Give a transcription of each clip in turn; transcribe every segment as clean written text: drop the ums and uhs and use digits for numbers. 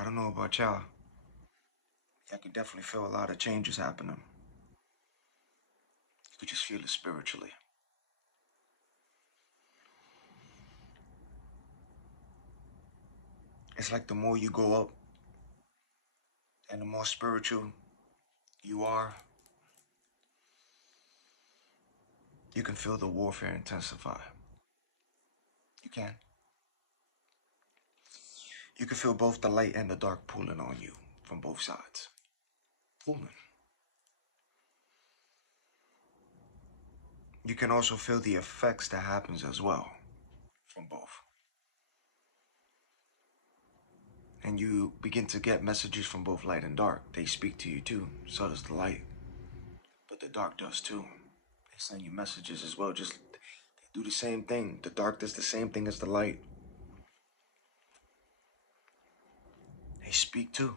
I don't know about y'all. I can definitely feel a lot of changes happening. You could just feel it spiritually. It's like the more you go up and the more spiritual you are, you can feel the warfare intensify. You can. You can feel both the light and the dark pulling on you from both sides. Pulling. You can also feel the effects that happens as well from both. And you begin to get messages from both light and dark. They speak to you too. So does the light. But the dark does too. They send you messages as well. Just they do the same thing. The dark does the same thing as the light. They speak too.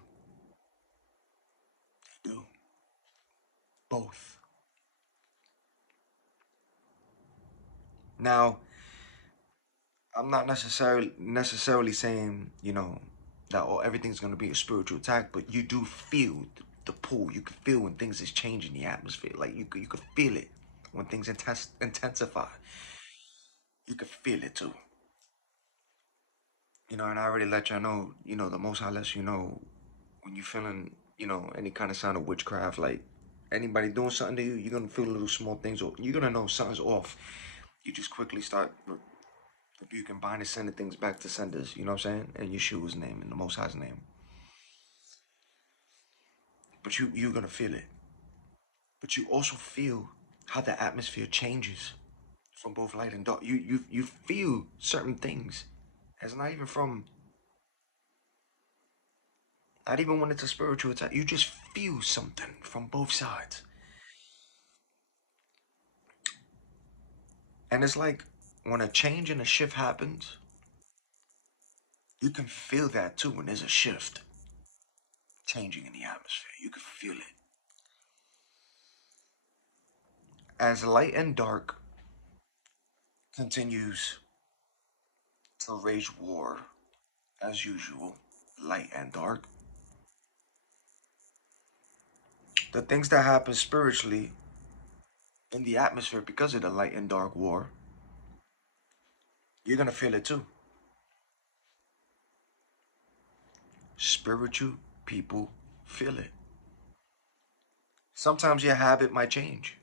They do. Both. Now, I'm not necessarily saying, that everything's gonna be a spiritual attack, but you do feel the pull. You can feel when things is changing the atmosphere. Like you could feel it when things intensify. You could feel it too. And I already let y'all know, the Most High lets you know when you're feeling, any kind of sign of witchcraft, like anybody doing something to you, you're gonna feel little small things, or you're gonna know something's off. You just quickly start rebuking, binding, sending things back to senders. You know what I'm saying? In Yeshua's name, in the Most High's name. But you're gonna feel it. But you also feel how the atmosphere changes from both light and dark. You feel certain things. It's not even from, not even when it's a spiritual attack. You just feel something from both sides. And it's like when a change and a shift happens, you can feel that too when there's a shift changing in the atmosphere. You can feel it. As light and dark continues to wage war, as usual, light and dark, the things that happen spiritually in the atmosphere because of the light and dark war, you're gonna feel it too. Spiritual people feel it. Sometimes your habit might change.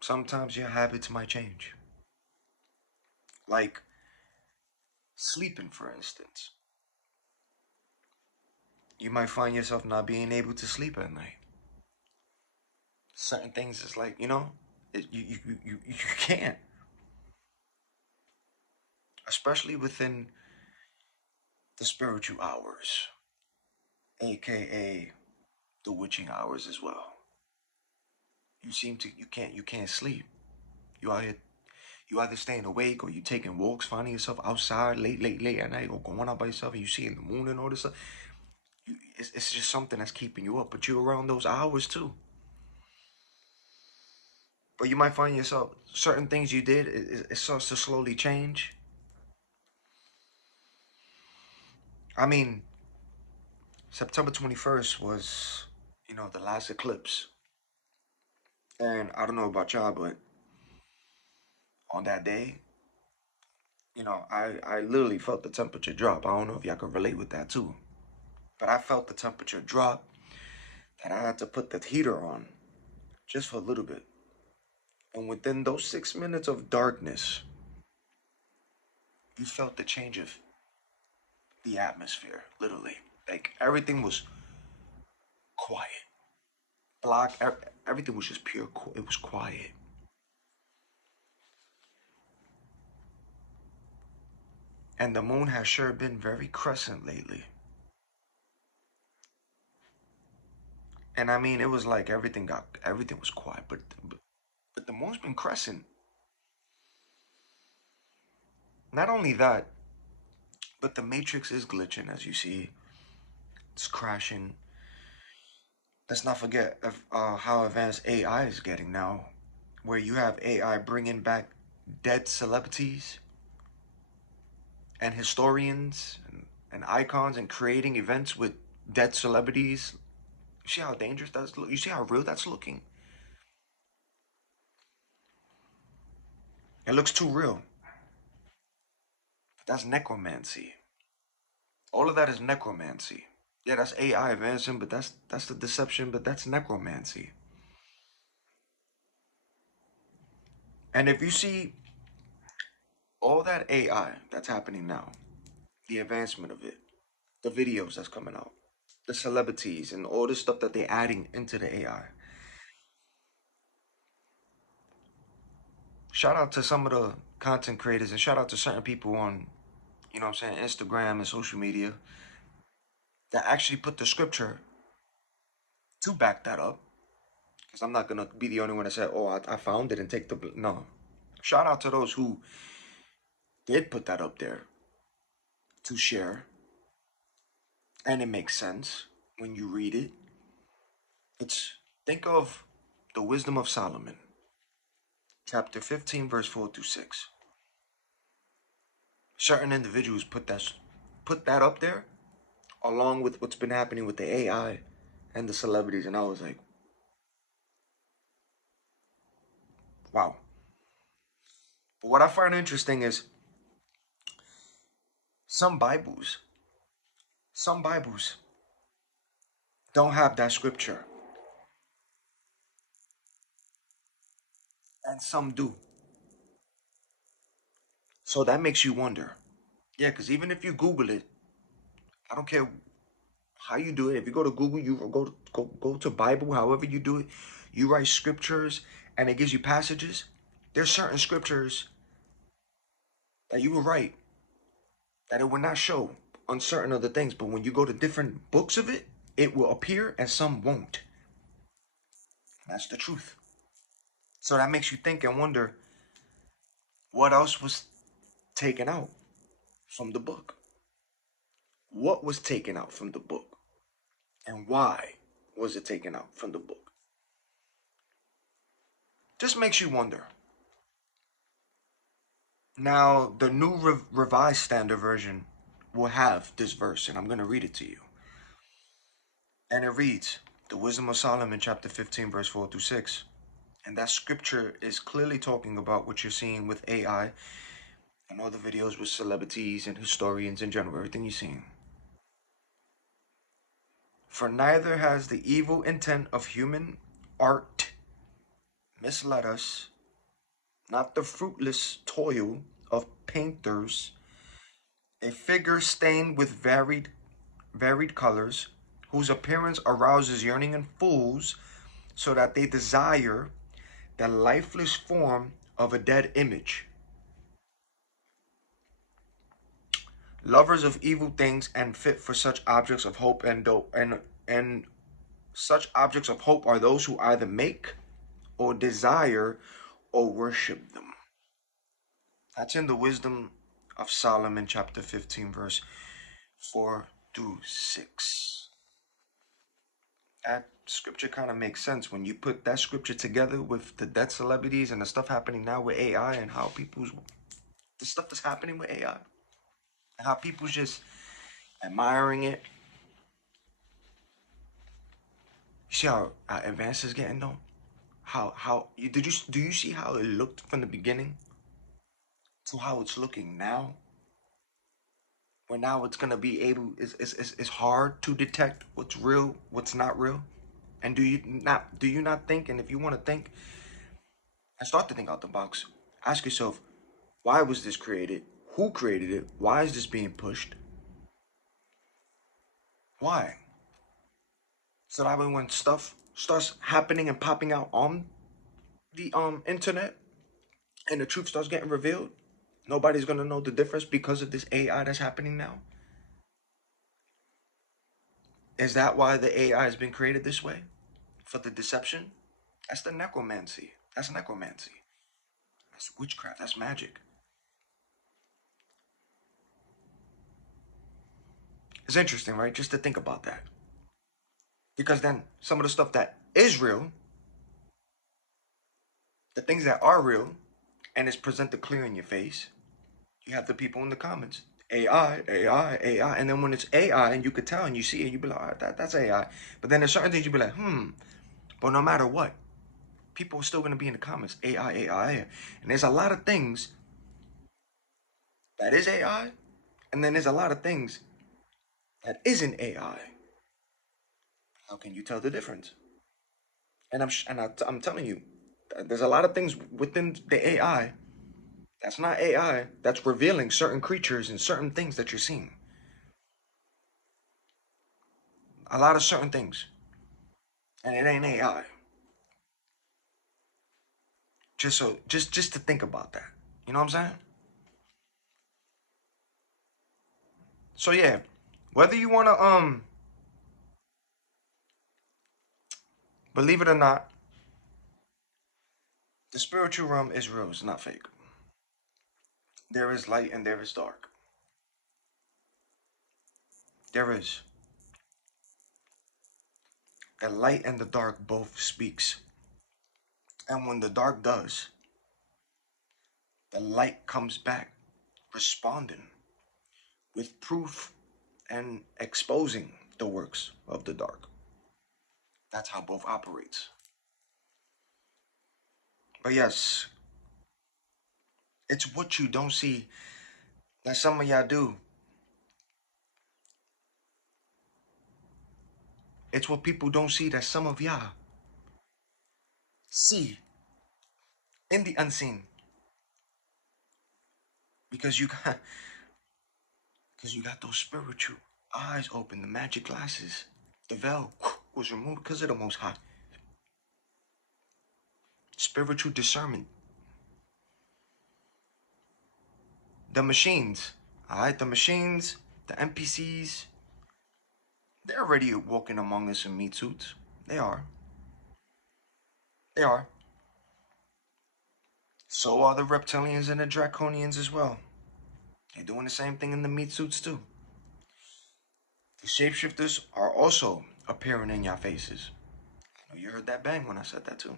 Sometimes your habits might change. Like sleeping, for instance. You might find yourself not being able to sleep at night. Certain things is like, you can't. Especially within the spiritual hours, aka the witching hours as well. You can't sleep. You out here, you either staying awake or you taking walks, finding yourself outside late at night, or going out by yourself and you seeing the moon and all this stuff. It's just something that's keeping you up, but you're around those hours too. But you might find yourself, certain things you did, it starts to slowly change. I mean, September 21st was, the last eclipse. And I don't know about y'all, but on that day, I literally felt the temperature drop. I don't know if y'all can relate with that too. But I felt the temperature drop, and I had to put the heater on just for a little bit. And within those 6 minutes of darkness, you felt the change of the atmosphere, literally. Like everything was quiet. Everything was just pure, it was quiet. And the moon has sure been very crescent lately. And I mean, it was like everything was quiet, but the moon's been crescent. Not only that, but the matrix is glitching, as you see. It's crashing. Let's not forget how advanced AI is getting now, where you have AI bringing back dead celebrities and historians and and icons and creating events with dead celebrities. You see how dangerous that's look? You see how real that's looking? It looks too real. That's necromancy. All of that is necromancy. Yeah, that's AI advancing, but that's the deception, but that's necromancy. And if you see all that AI that's happening now, the advancement of it, the videos that's coming out, the celebrities and all the stuff that they're adding into the AI. Shout out to some of the content creators and shout out to certain people on, you know what I'm saying, Instagram and social media that actually put the scripture to back that up. Because I'm not going to be the only one that said, oh, I found it and take the. No. Shout out to those who did put that up there to share. And it makes sense when you read it. It's, think of the wisdom of Solomon, chapter 15, verse 4 through 6. Certain individuals put that up there along with what's been happening with the AI and the celebrities, and I was like, wow. But what I find interesting is some Bibles, some Bibles don't have that scripture, and some do. So that makes you wonder. Yeah, because even if you Google it, I don't care how you do it. If you go to Google, you go to Bible, however you do it, you write scriptures, and it gives you passages. There's certain scriptures that you will write that it will not show on certain other things, but when you go to different books of it, it will appear, and some won't. That's the truth. So that makes you think and wonder what else was taken out from the book. What was taken out from the book? And why was it taken out from the book? Just makes you wonder. Now, the new revised standard version will have this verse, and I'm going to read it to you. And it reads, the wisdom of Solomon, chapter 15, verse 4 through 6. And that scripture is clearly talking about what you're seeing with AI and all the videos with celebrities and historians in general, everything you're seeing. For neither has the evil intent of human art misled us, not the fruitless toil of painters, a figure stained with varied colors, whose appearance arouses yearning in fools, so that they desire the lifeless form of a dead image. Lovers of evil things and fit for such objects of hope and such objects of hope are those who either make or desire or worship them. That's in the wisdom of Solomon, chapter 15, verse 4 through 6. That scripture kind of makes sense when you put that scripture together with the dead celebrities and the stuff happening now with AI and how the stuff that's happening with AI and how people's just admiring it. You see how advanced it's getting though? Do you see how it looked from the beginning to how it's looking now? Where now it's gonna be able it's hard to detect what's real, what's not real. And do you not think, and if you want to think and start to think out the box, ask yourself, why was this created? Who created it? Why is this being pushed? Why? So that way when stuff starts happening and popping out on the internet and the truth starts getting revealed, nobody's gonna know the difference because of this AI that's happening now. Is that why the AI has been created this way? For the deception? That's the necromancy. That's necromancy. That's witchcraft. That's magic. It's interesting, right? Just to think about that. Because then some of the stuff that is real, the things that are real, and is presented clear in your face, you have the people in the comments. AI, AI, AI. And then when it's AI and you could tell and you see it, you be like, that's AI. But then there's certain things you be like, But no matter what, people are still going to be in the comments, AI, AI. And there's a lot of things that is AI. And then there's a lot of things that isn't AI. How can you tell the difference? And I'm telling you, there's a lot of things within the AI that's not AI that's revealing certain creatures and certain things that you're seeing. A lot of certain things, and it ain't AI. Just to think about that. You know what I'm saying? So yeah, whether you wanna believe it or not, the spiritual realm is real. It's not fake. There is light and there is dark. There is. The light and the dark both speaks. And when the dark does, the light comes back responding with proof and exposing the works of the dark. That's how both operates. But yes, it's what you don't see that some of y'all do. It's what people don't see that some of y'all see in the unseen. Because you got because you got those spiritual eyes open, the magic glasses. The veil was removed because of the most high. Spiritual discernment. The machines. Alright, the machines, the NPCs, they're already walking among us in meat suits. They are. They are. So are the reptilians and the draconians as well. They're doing the same thing in the meat suits too. The shapeshifters are also appearing in your faces. I know you heard that bang when I said that too.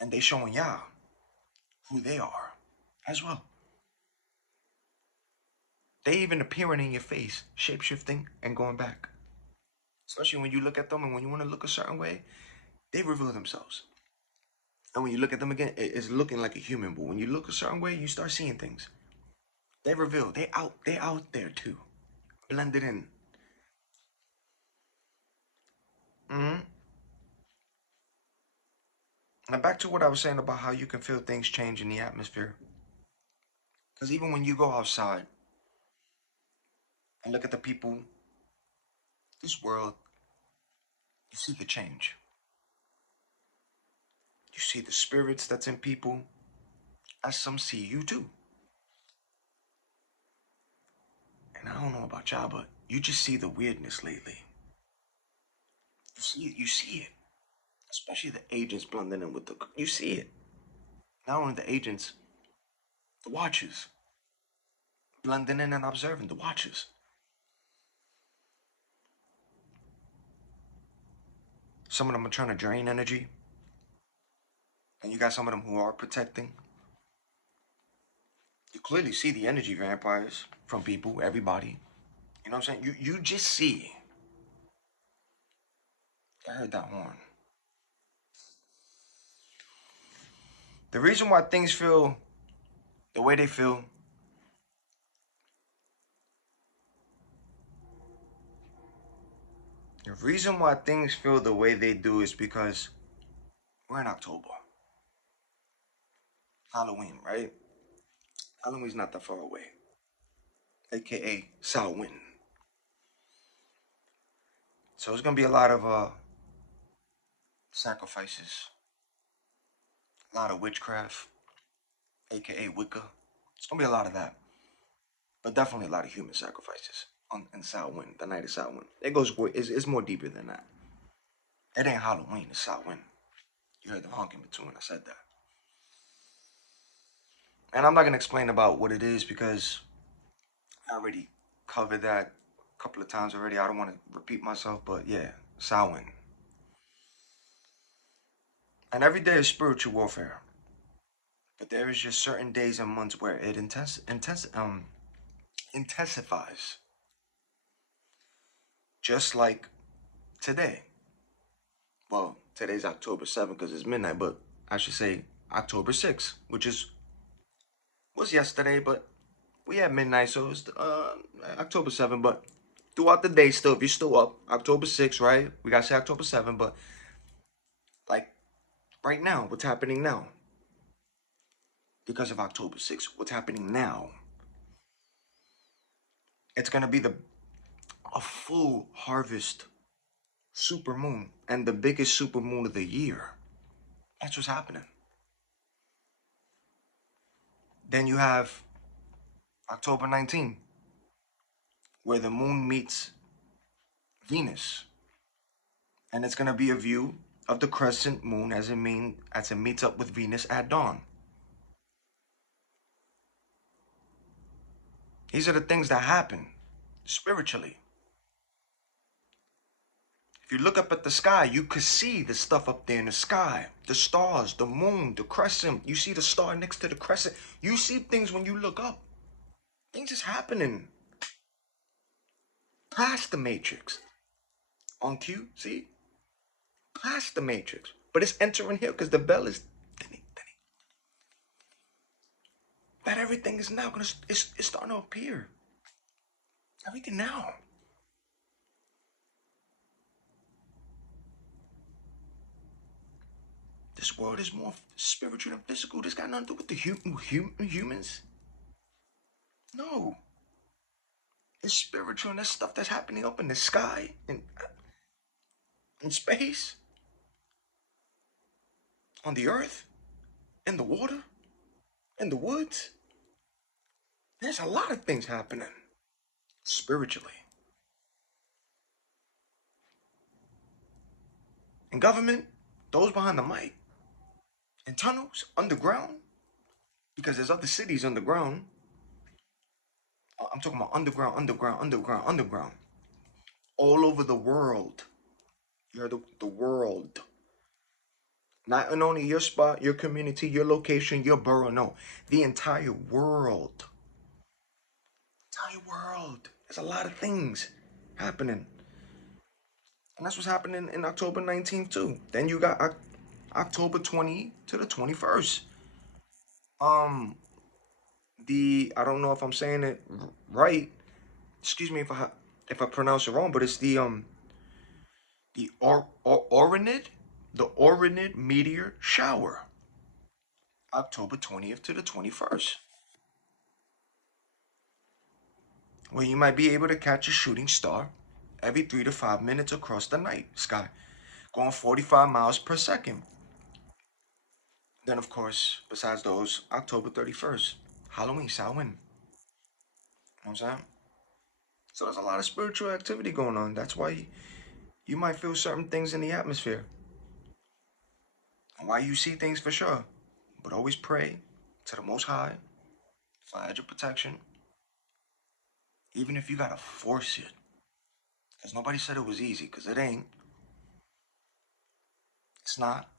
And they showing y'all who they are as well. They even appearing in your face, shapeshifting and going back. Especially when you look at them and when you want to look a certain way, they reveal themselves. And when you look at them again, it's looking like a human. But when you look a certain way, you start seeing things. They reveal. They out there too. Blended in. Mm-hmm. Now back to what I was saying about how you can feel things change in the atmosphere. Because even when you go outside and look at the people, this world, you see the change. You see the spirits that's in people, as some see you too. And I don't know about y'all, but you just see the weirdness lately. You see it. You see it. Especially the agents blending in with the. You see it. Not only the agents, the watchers blending in and observing the watchers. Some of them are trying to drain energy, and you got some of them who are protecting. You clearly see the energy vampires from people, everybody. You know what I'm saying? You just see. I heard that horn. The reason why things feel the way they feel, the reason why things feel the way they do is because we're in October. Halloween, right? Halloween's not that far away. AKA Samhain. So it's gonna be a lot of sacrifices, a lot of witchcraft, aka Wicca. It's gonna be a lot of that. But definitely a lot of human sacrifices on in Samhain, the night of Samhain. It's more deeper than that. It ain't Halloween, it's Samhain. You heard the honking between when I said that. And I'm not gonna explain about what it is because I already covered that a couple of times already. I don't want to repeat myself, but yeah, Samhain. And every day is spiritual warfare. But there is just certain days and months where it intensifies. Just like today. Well, today's October 7th because it's midnight, but I should say October 6th, which was yesterday, but we had midnight, so it's October 7th, but throughout the day still, if you're still up, October 6th, right? We gotta say October 7th, but like right now, what's happening now? Because of October 6th, what's happening now? It's gonna be a full harvest super moon and the biggest super moon of the year. That's what's happening. Then you have October 19th, where the moon meets Venus. And it's gonna be a view of the crescent moon as it meets up with Venus at dawn. These are the things that happen spiritually. If you look up at the sky, you could see the stuff up there in the sky. The stars, the moon, the crescent. You see the star next to the crescent. You see things when you look up. Things is happening past the matrix. On cue, see? Past the matrix. But it's entering here because the bell is that everything is now it's starting to appear. Everything now. This world is more spiritual than physical. This got nothing to do with the humans. No. It's spiritual and there's stuff that's happening up in the sky and in space, on the earth, in the water, in the woods. There's a lot of things happening spiritually. In government, those behind the mic, in tunnels, underground, because there's other cities underground. I'm talking about underground. All over the world. You're the world. Not only your spot, your community, your location, your borough, no. The entire world. Entire world. There's a lot of things happening. And that's what's happening in October 19th too. Then you got October 20 to the 21st. I don't know if I'm saying it right. Excuse me if I pronounce it wrong, but it's the Orinid meteor shower. October 20th to the 21st. Where you might be able to catch a shooting star every 3 to 5 minutes across the night sky, going 45 miles per second. Then, of course, besides those, October 31st, Halloween, Samhain. You know what I'm saying? So there's a lot of spiritual activity going on. That's why you might feel certain things in the atmosphere. And why you see things for sure. But always pray to the Most High for hedge of protection. Even if you gotta force it. Because nobody said it was easy, because it ain't. It's not.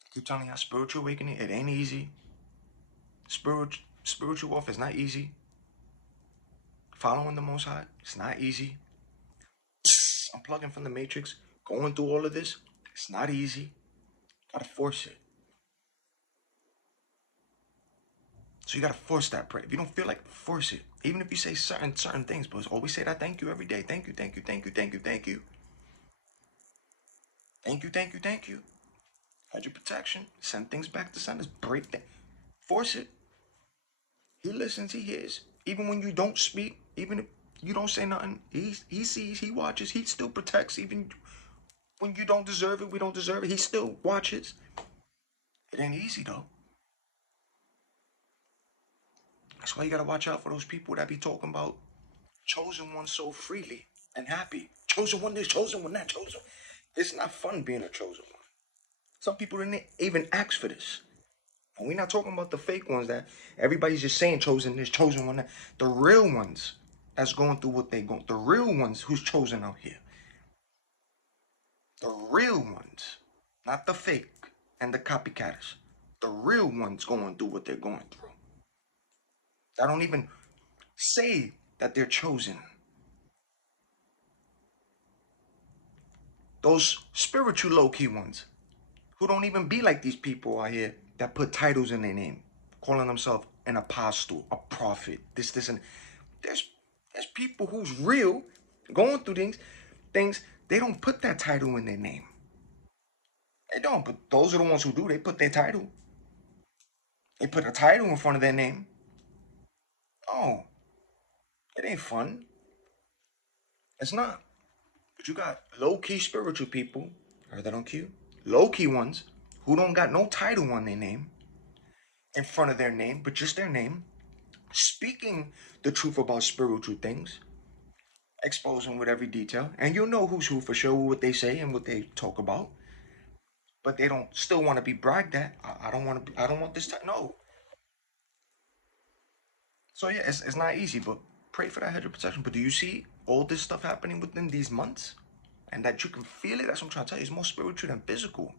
I keep telling you, spiritual awakening, it ain't easy. Spiritual warfare is not easy. Following the Most High, it's not easy. Unplugging from the matrix, going through all of this, it's not easy. Gotta force it. So you gotta force that prayer. If you don't feel like, force it. Even if you say certain things, but always say that thank you every day. Thank you. Thank you. Had your protection. Send things back to senders. Break that. Force it. He listens, he hears. Even when you don't speak, even if you don't say nothing, he sees, he watches, he still protects. Even when you don't deserve it, we don't deserve it, he still watches. It ain't easy though. That's why you gotta watch out for those people that be talking about chosen one so freely and happy. Chosen one this, chosen one that, chosen. It's not fun being a chosen one. Some people didn't even ask for this. And we're not talking about the fake ones that everybody's just saying chosen this, chosen one that. The real ones that's going through what they going. The real ones who's chosen out here. The real ones, not the fake and the copycatters. The real ones going through what they're going through. That don't even say that they're chosen. Those spiritual low-key ones who don't even be like these people out here that put titles in their name, calling themselves an apostle, a prophet, this, and there's there's people who's real, going through things, they don't put that title in their name. They don't, but those are the ones who do. They put their title. They put a title in front of their name. Oh, it ain't fun. It's not. But you got low-key spiritual people, heard that on cue? Low-key ones who don't got no title on their name, in front of their name, but just their name, speaking the truth about spiritual things, exposing with every detail, and you'll know who's who for sure, what they say and what they talk about. But they don't still want to be bragged at. I don't want to. I don't want this. No. So yeah, it's not easy, but pray for that hedge of protection. But do you see all this stuff happening within these months, and that you can feel it? That's what I'm trying to tell you. It's more spiritual than physical.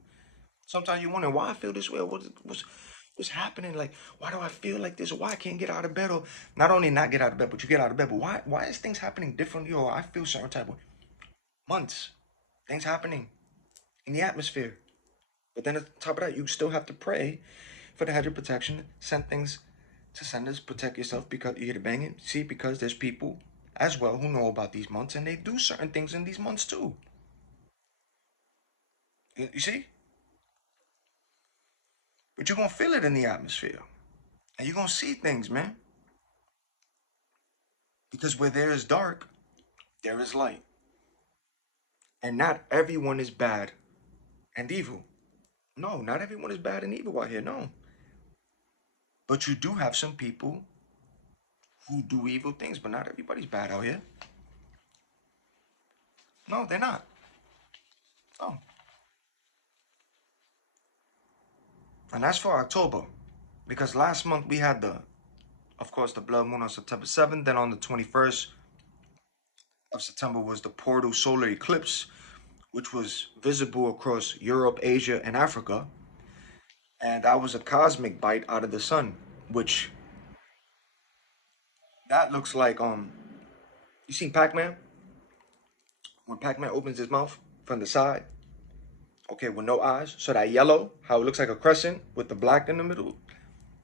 Sometimes you wonder why I feel this way. What's happening? Like, why do I feel like this? Or why I can't get out of bed? Or not only not get out of bed, but you get out of bed. But why is things happening differently? Or I feel certain type of months, things happening in the atmosphere. But then on top of that, you still have to pray for the hedge of protection. Send things to senders, protect yourself because you hear the banging. See, because there's people as well who know about these months and they do certain things in these months too. You see? But you're gonna feel it in the atmosphere. And you're gonna see things, man. Because where there is dark, there is light. And not everyone is bad and evil. No, not everyone is bad and evil out here, no. But you do have some people who do evil things, but not everybody's bad out here. No, they're not. No. And that's for October. Because last month we had of course, the blood moon on September 7th. Then on the 21st of September was the portal solar eclipse, which was visible across Europe, Asia, and Africa. And that was a cosmic bite out of the sun, which that looks like you seen Pac-Man? When Pac-Man opens his mouth from the side, okay, with no eyes. So that yellow, how it looks like a crescent with the black in the middle,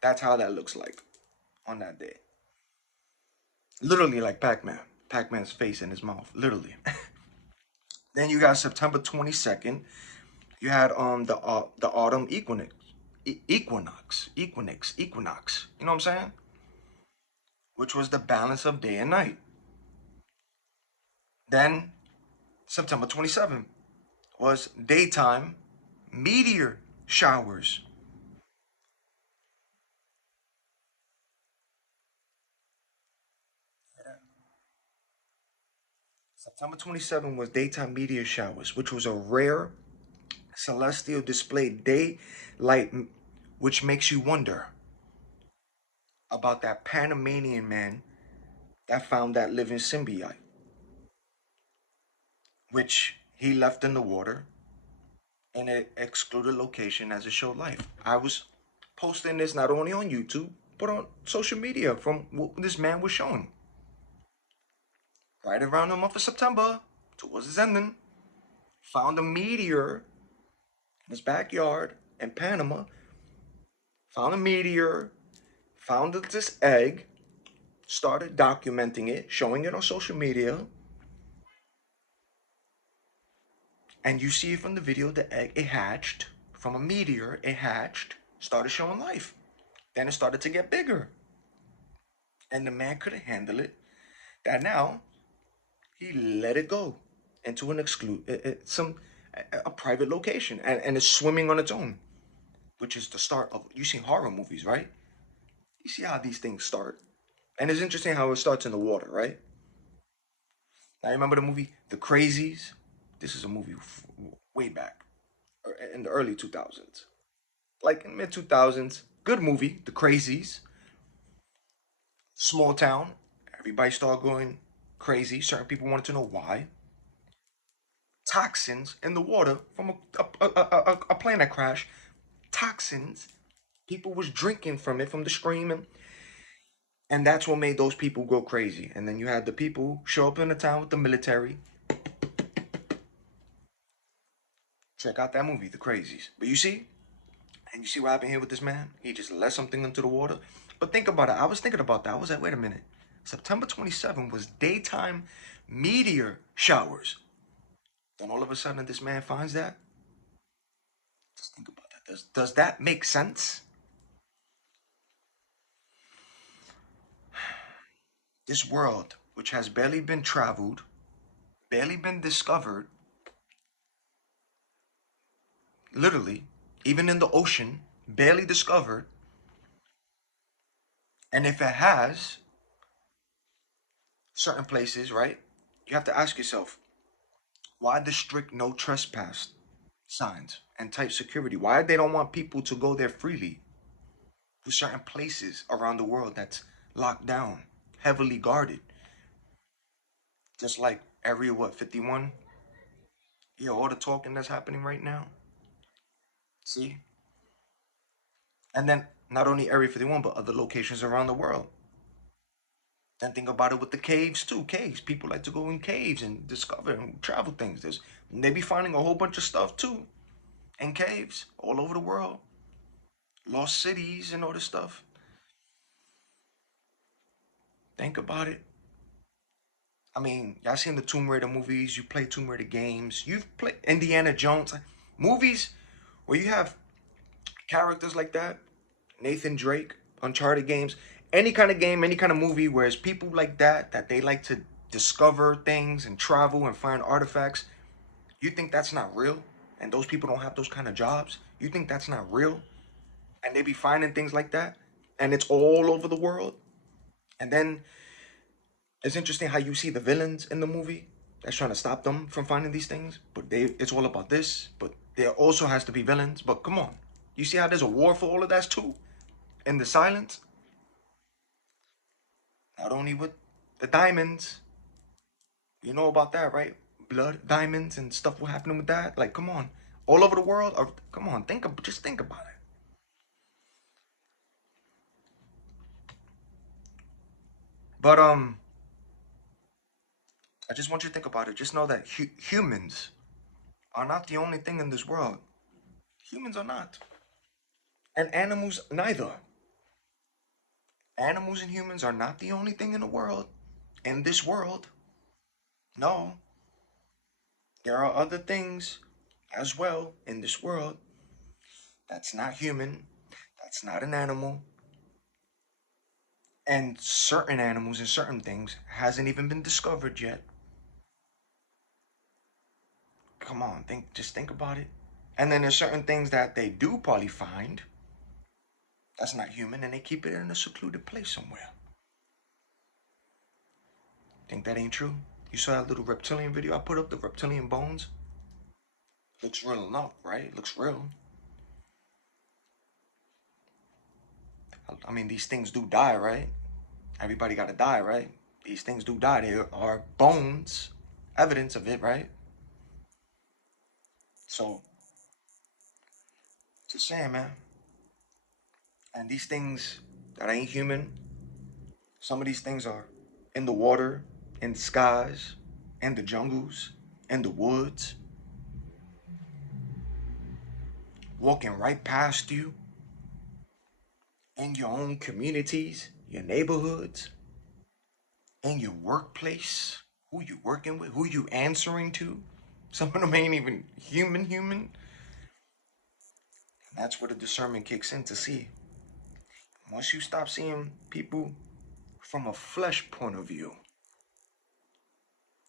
that's how that looks like on that day. Literally like Pac-Man. Pac-Man's face in his mouth, literally. Then you got September 22nd. You had the autumn equinox. You know what I'm saying? Which was the balance of day and night. Then September 27th was daytime meteor showers. September 27th was daytime meteor showers, which was a rare celestial display daylight, which makes you wonder about that Panamanian man that found that living symbiote, which he left in the water in an excluded location as it showed life. I was posting this not only on YouTube, but on social media from what this man was showing. Right around the month of September, towards its ending, found a meteor in his backyard in Panama. Found a meteor, found this egg, started documenting it, showing it on social media. And you see from the video, the egg, it hatched from a meteor, it hatched, started showing life. Then it started to get bigger. And the man couldn't handle it. That now, he let it go into an a private location. And it's swimming on its own, which is the start of, you seen horror movies, right? You see how these things start. And it's interesting how it starts in the water, right? Now, you remember the movie The Crazies? This is a movie way back in the early 2000s. Like in mid 2000s. Good movie, The Crazies. Small town. Everybody started going crazy. Certain people wanted to know why. Toxins in the water from a plane that crashed. Toxins. People was drinking from it, from the stream. And And that's what made those people go crazy. And then you had the people show up in the town with the military. Check out that movie, The Crazies. But you see, and you see what happened here with this man? He just let something into the water. But think about it. I was thinking about that. I was like, wait a minute. September 27 was daytime meteor showers. Then all of a sudden, this man finds that. Just think about that. Does that make sense? This world, which has barely been traveled, barely been discovered, literally, even in the ocean, barely discovered. And if it has certain places, right, you have to ask yourself, why the strict no trespass signs and tight security? Why they don't want people to go there freely to certain places around the world that's locked down, heavily guarded? Just like Area, what, 51? Yeah, all the talking that's happening right now. See? And then not only Area 51, but other locations around the world. Then think about it with the caves too. Caves. People like to go in caves and discover and travel things. They be finding a whole bunch of stuff too in caves all over the world. Lost cities and all this stuff. Think about it. I mean, y'all seen the Tomb Raider movies. You play Tomb Raider games. You've played Indiana Jones movies where you have characters like that. Nathan Drake, Uncharted games, any kind of game, any kind of movie where it's people like that they like to discover things and travel and find artifacts. You think that's not real? And those people don't have those kind of jobs? You think that's not real? And they be finding things like that? And it's all over the world? And then it's interesting how you see the villains in the movie that's trying to stop them from finding these things, but it's all about this, but there also has to be villains. But come on. You see how there's a war for all of that too? In the silence? Not only with the diamonds, you know about that, right? Blood diamonds and stuff what happening with that. Like, come on, all over the world. Or, come on, just think about it. But I just want you to think about it. Just know that humans are not the only thing in this world. Humans are not, and animals neither. Animals and humans are not the only thing in the world. In this world, no, there are other things as well in this world that's not human, that's not an animal, and certain animals and certain things hasn't even been discovered yet. Come on, just think about it. And then there's certain things that they do probably find that's not human, and they keep it in a secluded place somewhere. Think that ain't true? You saw that little reptilian video I put up, the reptilian bones? Looks real enough, right? Looks real. I mean, these things do die, right? Everybody gotta die, right? These things do die. There are bones, evidence of it, right? So, just saying, man. And these things that ain't human, some of these things are in the water, in the skies, in the jungles, in the woods, walking right past you, in your own communities, your neighborhoods, in your workplace, who you working with, who you answering to. Some of them ain't even human. And that's where the discernment kicks in to see. Once you stop seeing people from a flesh point of view,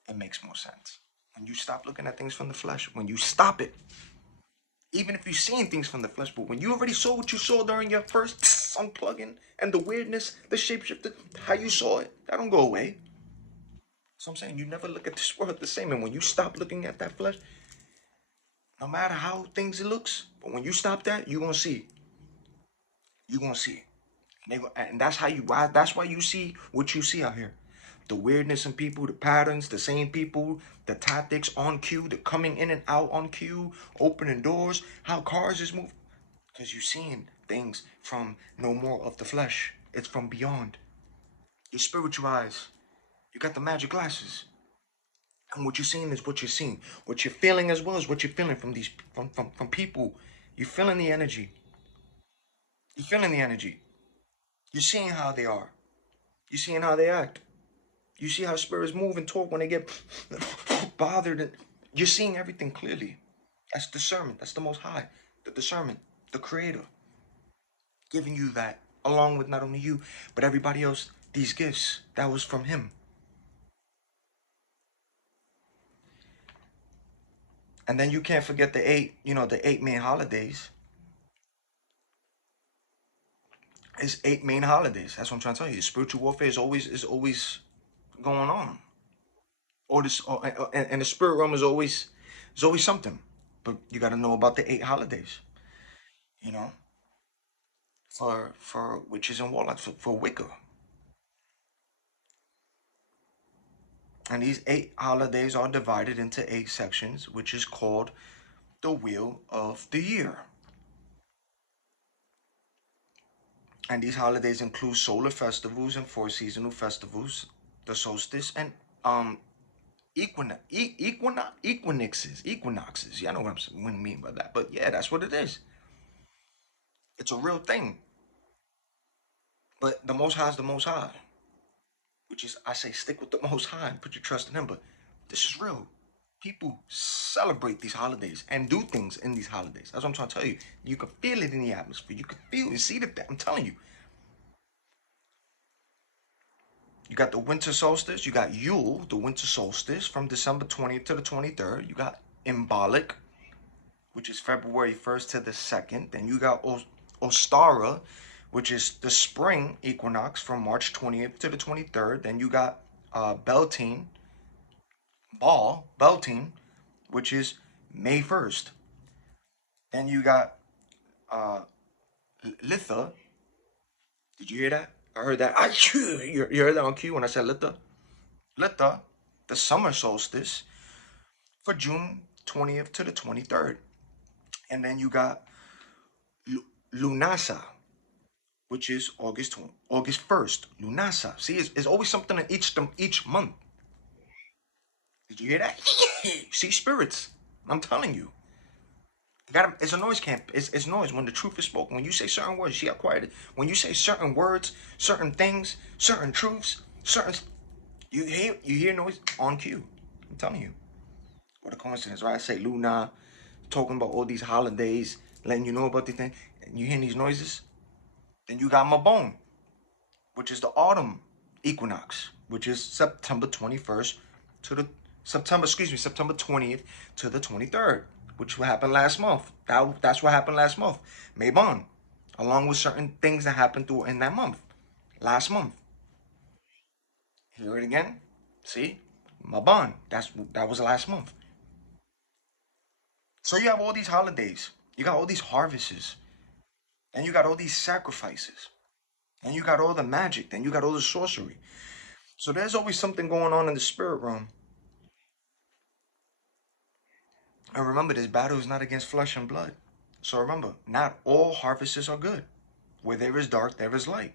it makes more sense. When you stop looking at things from the flesh, when you stop it, even if you're seeing things from the flesh, but when you already saw what you saw during your first unplugging and the weirdness, the shapeshifter, how you saw it, that don't go away. So I'm saying you never look at this world the same. And when you stop looking at that flesh, no matter how things it looks, but when you stop that, you're gonna see. You're gonna see. And that's how that's why you see what you see out here. The weirdness in people, the patterns, the same people, the tactics on cue, the coming in and out on cue, opening doors, how cars is moving. Because you're seeing things from no more of the flesh. It's from beyond. your spiritual eyes. You got the magic glasses. And what you're seeing is what you're seeing. What you're feeling as well as what you're feeling from these from people. You're feeling the energy. You're feeling the energy. You're seeing how they are. You're seeing how they act. You see how spirits move and talk when they get bothered. You're seeing everything clearly. That's discernment. That's the Most High. The discernment. The Creator. Giving you that. Along with not only you, but everybody else. These gifts. That was from Him. And then you can't forget the eight main holidays. It's eight main holidays. That's what I'm trying to tell you. Spiritual warfare is always going on. Or this and the spirit realm is always something. But you got to know about the eight holidays. You know, for witches and warlocks for Wicca. And these eight holidays are divided into eight sections, which is called the Wheel of the Year. And these holidays include solar festivals and four seasonal festivals, the solstice, and equinoxes. Yeah, I know what I mean by that. But yeah, that's what it is. It's a real thing. But the Most High is the Most High, which is, I say, stick with the Most High and put your trust in Him. But this is real. People celebrate these holidays and do things in these holidays. That's what I'm trying to tell you. You can feel it in the atmosphere. You can feel and see that. I'm telling you. You got the winter solstice. You got Yule, the winter solstice, from December 20th to the 23rd. You got Imbolic, which is February 1st to the 2nd. Then you got Ostara, which is the spring equinox from March 20th to the 23rd. Then you got Beltane, which is May 1st. Then you got uh, Litha. Did you hear that? I heard that. You heard that on cue when I said Litha? Litha, the summer solstice for June 20th to the 23rd. And then you got Lunasa, which is August 1st. Lunasa. See, it's always something in each month. Did you hear that? See, spirits. I'm telling you. It's a noise camp. It's noise when the truth is spoken. When you say certain words, see how quiet it. When you say certain words, certain things, certain truths, certain you hear noise on cue. I'm telling you. What a coincidence, right? I say Luna, talking about all these holidays, letting you know about the thing, and you hear these noises. Then you got Mabon, which is the autumn equinox, which is September 21st to the September 20th to the 23rd, which happened last month. That's what happened last month. Mabon, along with certain things that happened through in that month, last month. Hear it again. See, Mabon. That was last month. So you have all these holidays. You got all these harvests. And you got all these sacrifices. And you got all the magic. Then you got all the sorcery. So there's always something going on in the spirit realm. And remember, this battle is not against flesh and blood. So remember, not all harvests are good. Where there is dark, there is light.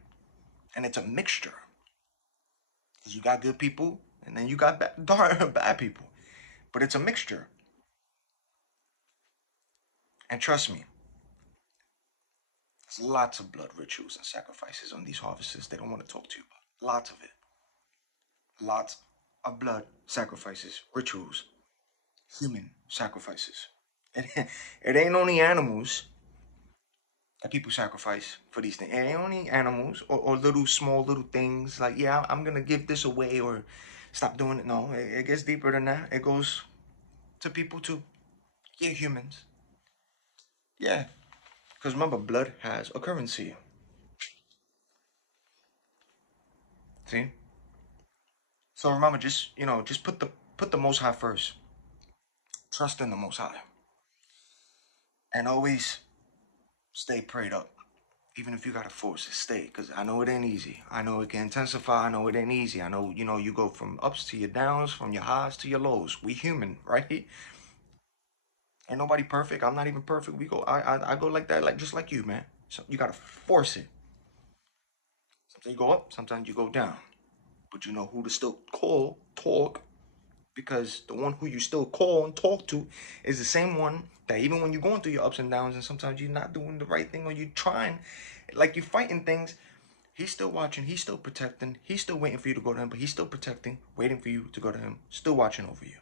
And it's a mixture. Because you got good people, and then you got bad people. But it's a mixture. And trust me, there's lots of blood rituals and sacrifices on these harvests they don't want to talk to you about. Lots of it. Lots of blood sacrifices, rituals, human sacrifices. It ain't only animals that people sacrifice for these things. It ain't only animals or little small little things like, yeah, I'm gonna give this away or stop doing it. No, it gets deeper than that. It goes to people too. Yeah, humans. Yeah. Because remember, blood has a currency. See? So remember, just put the Most High first. Trust in the Most High, and always stay prayed up. Even if you gotta force it, stay. Cause I know it ain't easy. I know it can intensify. I know it ain't easy. I know you go from ups to your downs, from your highs to your lows. We human, right? Ain't nobody perfect. I'm not even perfect. We go. I go like that, like just like you, man. So you gotta force it. Sometimes you go up. Sometimes you go down. but you know who to still call, talk, because the one who you still call and talk to is the same one that even when you're going through your ups and downs and sometimes you're not doing the right thing or you're trying, like you're fighting things, he's still watching, he's still protecting, he's still waiting for you to go to him, but he's still protecting, waiting for you to go to him, still watching over you,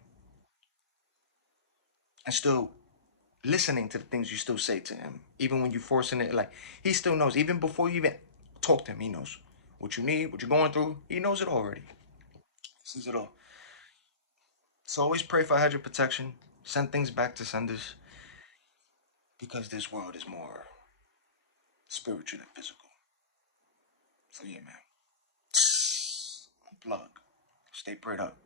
and still listening to the things you still say to him, even when you're forcing it. Like he still knows, even before you even talk to him, he knows what you need, what you're going through. He knows it already. He sees it all. So always pray for a hedge of protection. Send things back to senders because this world is more spiritual than physical. So yeah, man. Unplug. Stay prayed up.